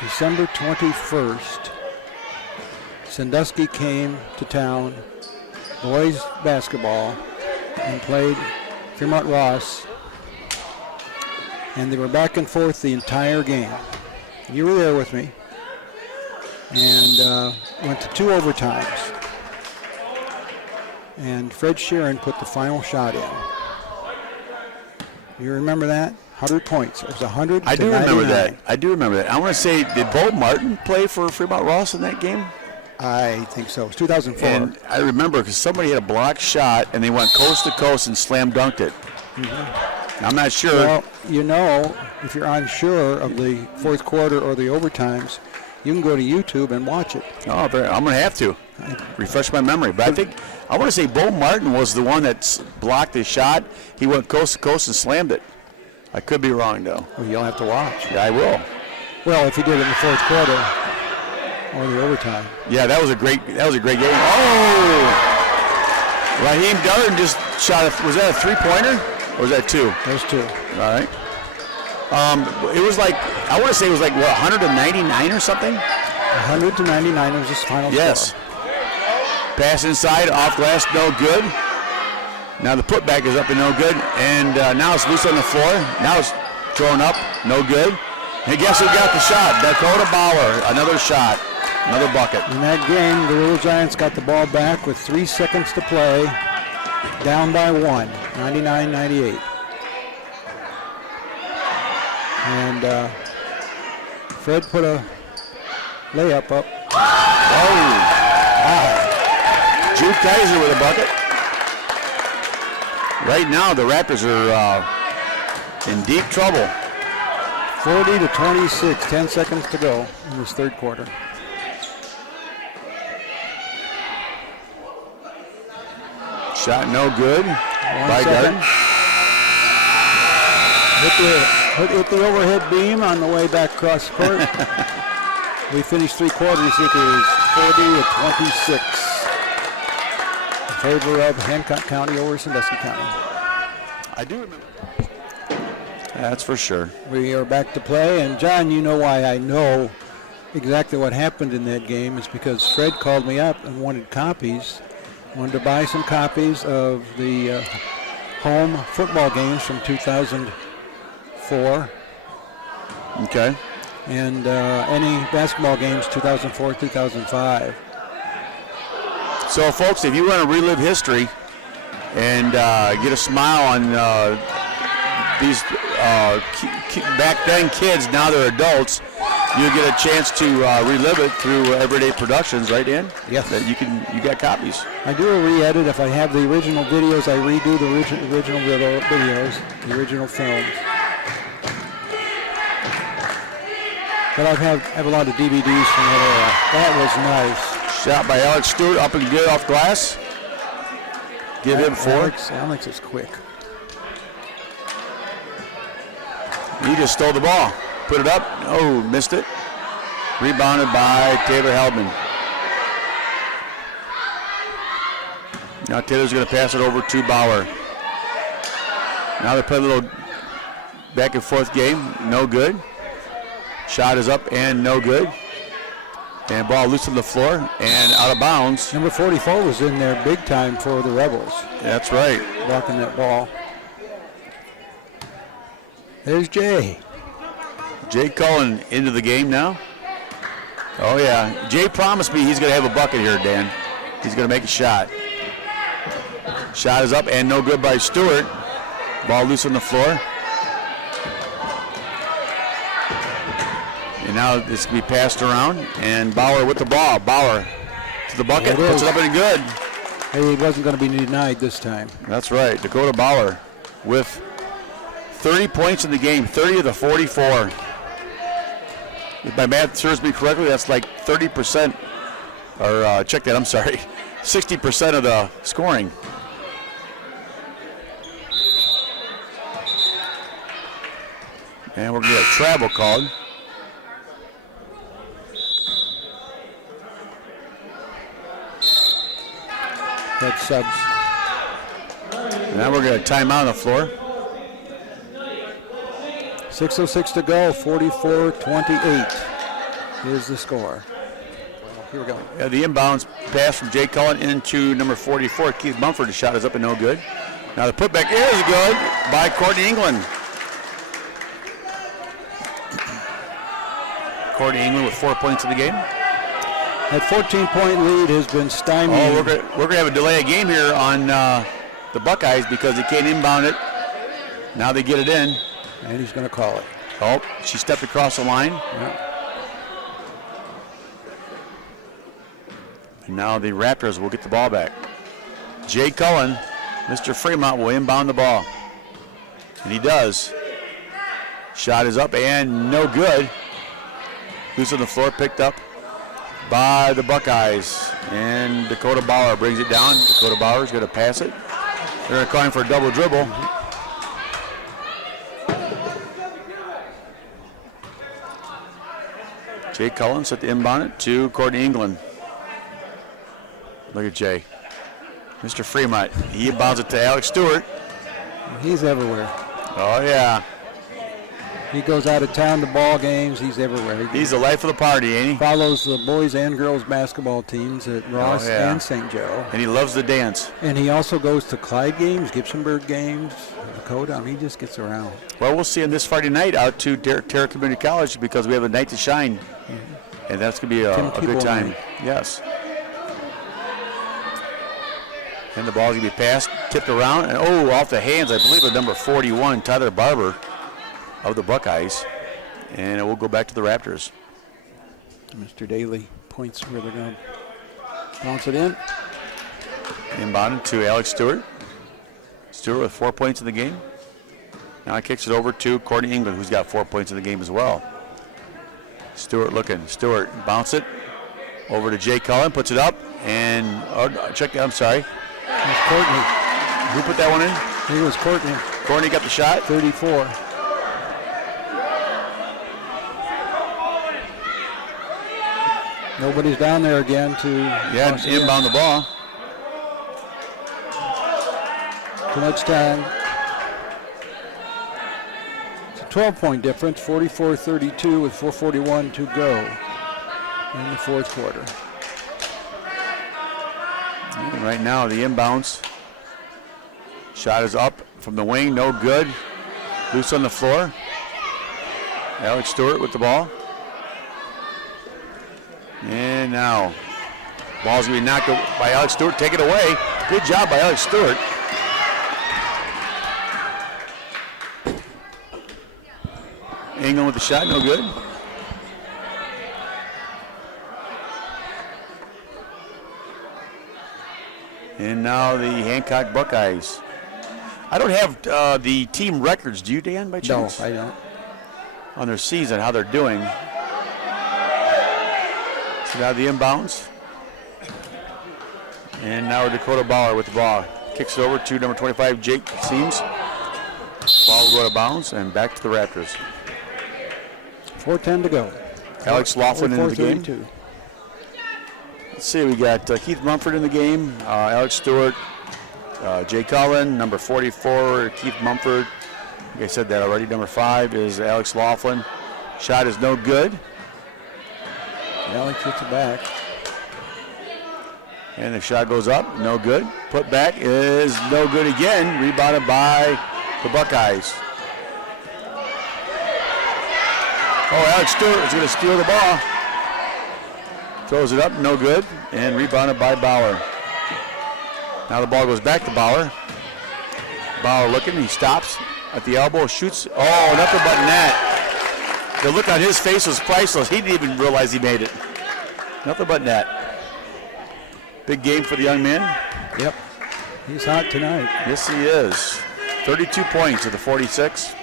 December 21st, Sandusky came to town, boys basketball, and played Fremont Ross, and they were back and forth the entire game. You were there with me, and went to 2 overtimes, and Fred Sharon put the final shot in. You remember that? 100 points. It was 100 I to do 99. remember that. I do remember that. I want to say, did Bo Martin play for Fremont Ross in that game? I think so. It was 2004. And I remember because somebody had a blocked shot and they went coast to coast and slam dunked it. Mm-hmm. I'm not sure. Well, if you're unsure of the fourth quarter or the overtimes, you can go to YouTube and watch it. Oh, I'm going to have to refresh my memory. But I want to say Bo Martin was the one that blocked his shot. He went coast to coast and slammed it. I could be wrong, though. Well, you'll have to watch. Yeah, I will. Well, if he did it in the fourth quarter or the overtime. Yeah, that was a great game. Oh! Raheem Darden just shot. Was that a three-pointer or was that 2? That was 2. All right. It was like, I want to say it was like, 199 or something? 100 to 99 was his final score. Pass inside, off glass, no good. Now the putback is up and no good. And now it's loose on the floor. Now it's thrown up, no good. And guess who got the shot? Dakota Bauer, another shot, another bucket. In that game, the Little Giants got the ball back with 3 seconds to play, down by 1, 99-98. And Fred put a layup up. Oh! Wow. Jude Kaiser with a bucket. Right now, the Raptors are in deep trouble. 40 to 26, 10 seconds to go in this third quarter. Shot no good by Darden. Hit the overhead beam on the way back across the court. We finished 3 quarters. It is 40 to 26 in favor of Hancock County over Sandusky County. I do remember. That's for sure. We are back to play, and John, you know why I know exactly what happened in that game is because Fred called me up and wanted to buy some copies of the home football games from 2004. Okay. And any basketball games 2004, 2005. So, folks, if you want to relive history and get a smile on these back then kids, now they're adults, you get a chance to relive it through Everyday Productions, right, Dan? Yes. That you got copies. I do a re-edit. If I have the original videos, I redo the original videos, the original films. But I have a lot of DVDs from that era. That was nice. Shot by Alex Stewart, up and good off glass. Give him 4. Alex is quick. He just stole the ball. Put it up. Oh, missed it. Rebounded by Taylor Heldman. Now Taylor's going to pass it over to Bauer. Now they play a little back and forth game. No good. Shot is up and no good. And ball loose on the floor and out of bounds. Number 44 was in there big time for the Rebels. That's right. Blocking that ball. There's Jay. Jay Cullen into the game now. Oh, yeah. Jay promised me he's going to have a bucket here, Dan. He's going to make a shot. Shot is up and no good by Stewart. Ball loose on the floor. And now this can be passed around. And Bauer with the ball. Bauer to the bucket. Puts it up and good. Hey, he wasn't going to be denied this time. That's right. Dakota Bauer with 30 points in the game. 30 of the 44. If my math serves me correctly, that's like 30%. Or check that, I'm sorry. 60% of the scoring. And we're going to get a travel called. That subs. Now we're going to timeout on the floor. 6:06 to go, 44-28 is the score. Well, here we go. Yeah, the inbounds pass from Jay Cullen into number 44. Keith Mumford. The shot is up and no good. Now the putback is good by Courtney England. Courtney England with 4 points in the game. That 14-point lead has been stymied. Oh, we're going to have a delay of game here on the Buckeyes because they can't inbound it. Now they get it in. And he's going to call it. Oh, she stepped across the line. Yeah. And now the Raptors will get the ball back. Jay Cullen, Mr. Fremont, will inbound the ball. And he does. Shot is up and no good. Loose on the floor, picked up by the Buckeyes. And Dakota Bauer brings it down. Dakota Bauer is going to pass it. They're going to call him for a double dribble. Jay Cullen set the inbound it to Courtney England. Look at Jay. Mr. Fremont, he inbounds it to Alex Stewart. He's everywhere. Oh, yeah. He goes out of town to ball games. He's everywhere. He's the life of the party, ain't he? Follows the boys and girls basketball teams at Ross and St. Joe. And he loves the dance. And he also goes to Clyde games, Gibsonburg games, Dakota. He just gets around. Well, we'll see him this Friday night out to Terra Community College because we have a night to shine. And that's going to be a good time. Night. Yes. And the ball's going to be passed, tipped around, and off the hands, I believe, of number 41, Tyler Barber of the Buckeyes. And it will go back to the Raptors. Mr. Daly points where they're going to bounce it in. Inbounded to Alex Stewart. Stewart with 4 points in the game. Now he kicks it over to Courtney England, who's got 4 points in the game as well. Stewart looking. Stewart bounce it over to Jay Cullen, puts it up, and check that. I'm sorry. It's Courtney. Who put that one in? He was Courtney. Courtney got the shot. 34. Nobody's down there again to inbound the ball. Too much time. It's a 12-point difference, 44-32 with 4:41 to go in the fourth quarter. And right now, the inbounds. Shot is up from the wing, no good. Loose on the floor. Alex Stewart with the ball. And now, ball's going to be knocked by Alex Stewart. Take it away. Good job by Alex Stewart. England with the shot, no good. And now the Hancock Buckeyes. I don't have the team records. Do you, Dan, by chance? No, I don't. On their season, how they're doing. So now the inbounds. And now Dakota Bauer with the ball. Kicks it over to number 25, Jake Seams. Ball will go out of bounds and back to the Raptors. 4:10 to go. Alex Laughlin into the game. 4:32. Let's see, we got Keith Mumford in the game, Alex Stewart, Jay Cullen, number 44, Keith Mumford. Like I said that already. Number 5 is Alex Laughlin. Shot is no good. Alex gets it back. And the shot goes up, no good. Put back is no good again. Rebounded by the Buckeyes. Oh, Alex Stewart is going to steal the ball. Throws it up, no good. And rebounded by Bauer. Now the ball goes back to Bauer. Bauer looking, he stops at the elbow, shoots. Oh, nothing but net. The look on his face was priceless. He didn't even realize he made it. Nothing but net. Big game for the young man. Yep. He's hot tonight. Yes, he is. 32 points to the 46.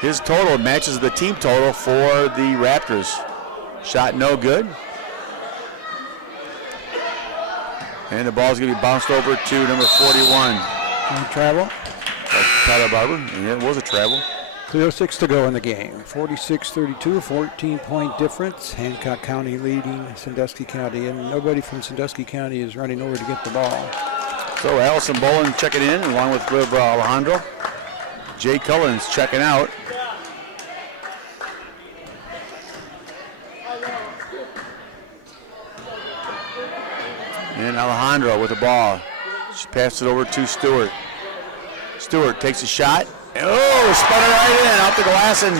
His total matches the team total for the Raptors. Shot no good. And the ball's going to be bounced over to number 41. And travel. That's Tyler Barber. And it was a travel. 3:06 to go in the game. 46-32, 14-point difference. Hancock County leading Sandusky County, and nobody from Sandusky County is running over to get the ball. So Allison Boland checking in along with Liv Alejandro. Jay Cullen's checking out. And Alejandro with the ball. She passed it over to Stewart. Stewart takes a shot. Oh, spun it right in, out the glass and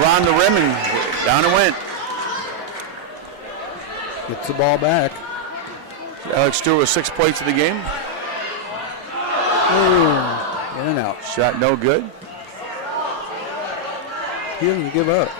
around the rim and down it went. Gets the ball back. Alex Stewart with 6 points in the game. Oh, in and out. Shot no good. He doesn't give up.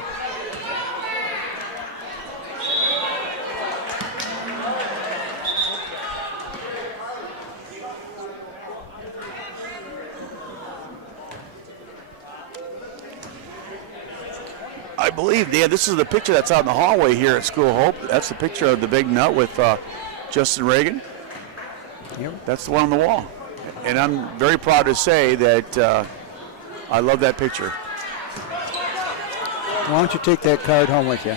I believe, Dan, this is the picture that's out in the hallway here at School Hope. That's the picture of the big nut with Justin Reagan. Yep. That's the one on the wall. And I'm very proud to say that I love that picture. Why don't you take that card home with you?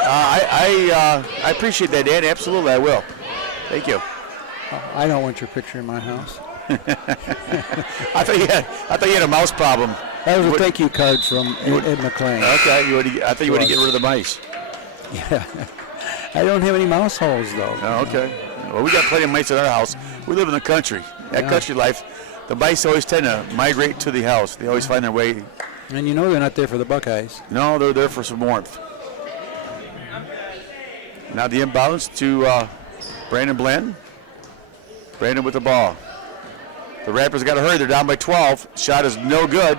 I appreciate that, Dan. Absolutely, I will. Thank you. I don't want your picture in my house. I thought you had a mouse problem. That was a thank you card from Ed McLean. Okay, I thought you would get rid of the mice. Yeah. I don't have any mouse holes, though. Oh, okay. Well, we got plenty of mice in our house. We live in the country. That country life, the mice always tend to migrate to the house. They always find their way. And you know they're not there for the Buckeyes. No, they're there for some warmth. Now the inbounds to Brandon Blanton. Brandon with the ball. The Raptors got to hurry. They're down by 12. Shot is no good.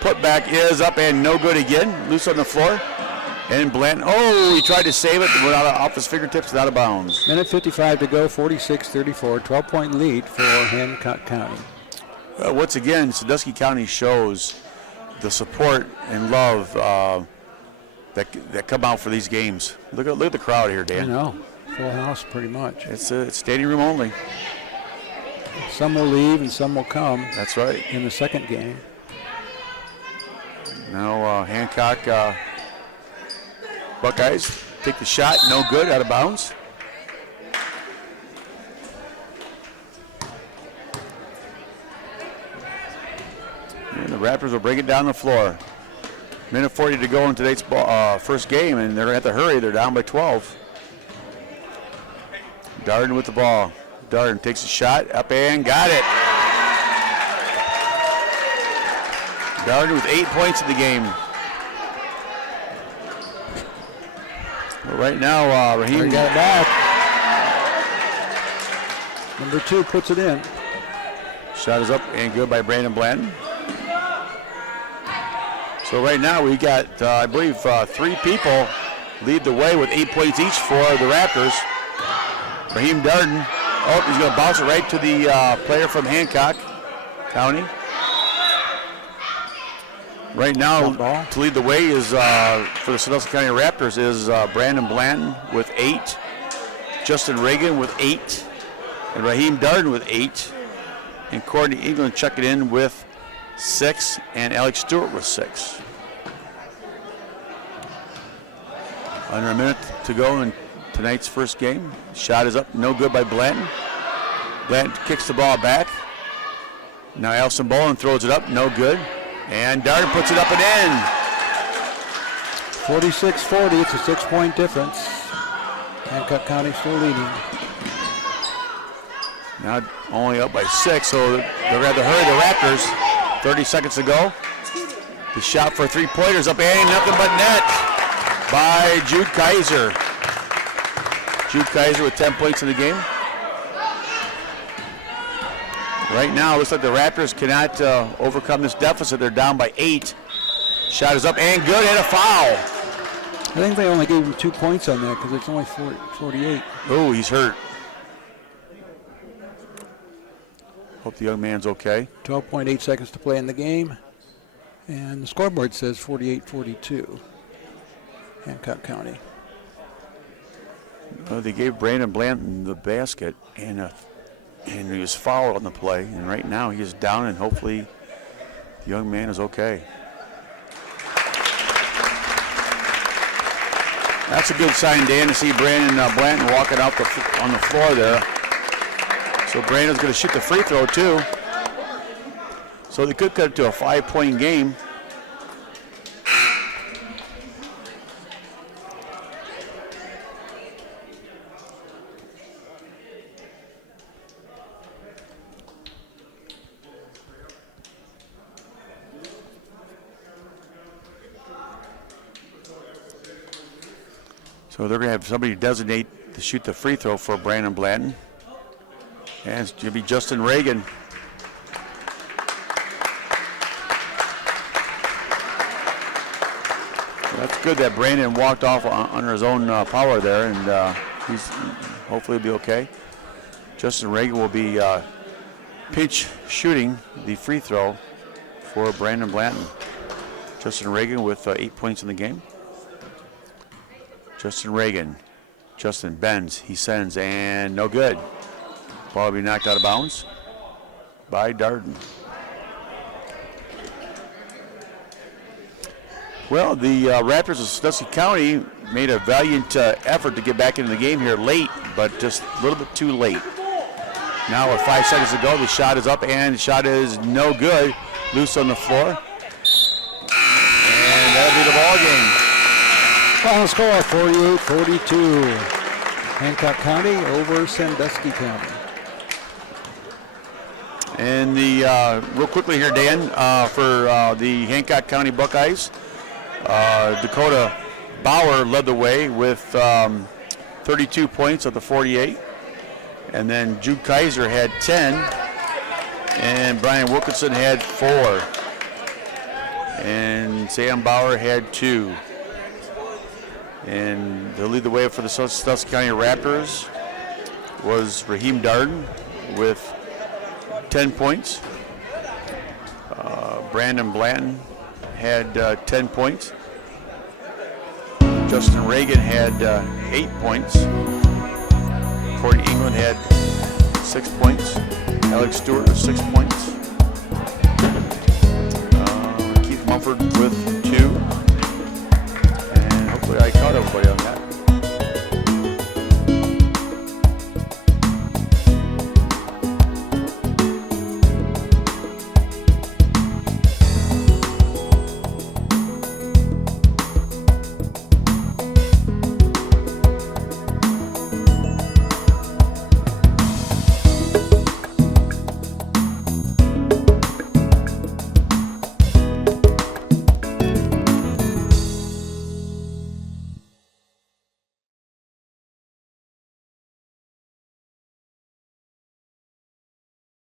Putback is up and no good again. Loose on the floor. And Blanton, oh, he tried to save it. Went off his fingertips and out of bounds. Minute 55 to go, 46-34. 12-point lead for Hancock County. Once again, Sandusky County shows the support and love that come out for these games. Look at the crowd here, Dan. I know. Full house pretty much. It's standing room only. Some will leave and some will come. That's right. In the second game. Now Hancock Buckeyes take the shot, no good, out of bounds. And the Raptors will bring it down the floor. Minute 40 to go in today's first game, and they're going to have to hurry. They're down by 12. Darden with the ball. Darden takes a shot, up and got it. Darden with 8 points in the game. Well, right now, Raheem got it back. Number 2 puts it in. Shot is up and good by Brandon Blanton. So right now we got, I believe, 3 people lead the way with 8 points each for the Raptors. Raheem Darden. Oh, he's going to bounce it right to the player from Hancock County. Right now, Jump ball. to lead the way is for the Sandusky County Raptors is Brandon Blanton with 8, Justin Reagan with 8, and Raheem Darden with 8, and Courtney England checking in with 6, and Alex Stewart with 6. Under a minute to go in tonight's first game. Shot is up, no good by Blanton. Blanton kicks the ball back. Now Allison Boland throws it up, no good. And Darden puts it up and in. 46-40, it's a 6-point difference. Hancock County still leading. Now only up by 6, so they're going to have to hurry the Raptors. 30 seconds to go. The shot for 3-pointers up and nothing but net by Jude Kaiser. Jude Kaiser with 10 points in the game. Right now, it looks like the Raptors cannot overcome this deficit. They're down by 8. Shot is up and good, and a foul. I think they only gave him 2 points on that because it's only 48. Oh, he's hurt. Hope the young man's okay. 12.8 seconds to play in the game. And the scoreboard says 48-42. Hancock County. Well, they gave Brandon Blanton the basket, and he was fouled on the play. And right now he is down, and hopefully the young man is okay. That's a good sign, Dan, to see Brandon Blanton walking out on the floor there. So Brandon's going to shoot the free throw too. So they could cut it to a 5-point game. So they're going to have somebody designate to shoot the free throw for Brandon Blanton. And it's going to be Justin Reagan. So that's good that Brandon walked off under his own power there, and he's hopefully will be okay. Justin Reagan will be pinch shooting the free throw for Brandon Blanton. Justin Reagan with 8 points in the game. Justin Reagan. Justin bends, he sends, and no good. Ball will be knocked out of bounds by Darden. Well, the Raptors of Sandusky County made a valiant effort to get back into the game here late, but just a little bit too late. Now with 5 seconds to go, the shot is up, and the shot is no good. Loose on the floor. And that'll be the ball game. Final score, 48-42. Hancock County over Sandusky County. And the real quickly here, Dan, for the Hancock County Buckeyes, Dakota Bauer led the way with 32 points of the 48. And then Jude Kaiser had 10. And Brian Wilkinson had 4. And Sam Bauer had 2. And the lead the way for the Sandusky County Raptors was Raheem Darden with 10 points. Brandon Blanton had 10 points. Justin Reagan had 8 points. Courtney England had 6 points. Alex Stewart with 6 points. Keith Mumford with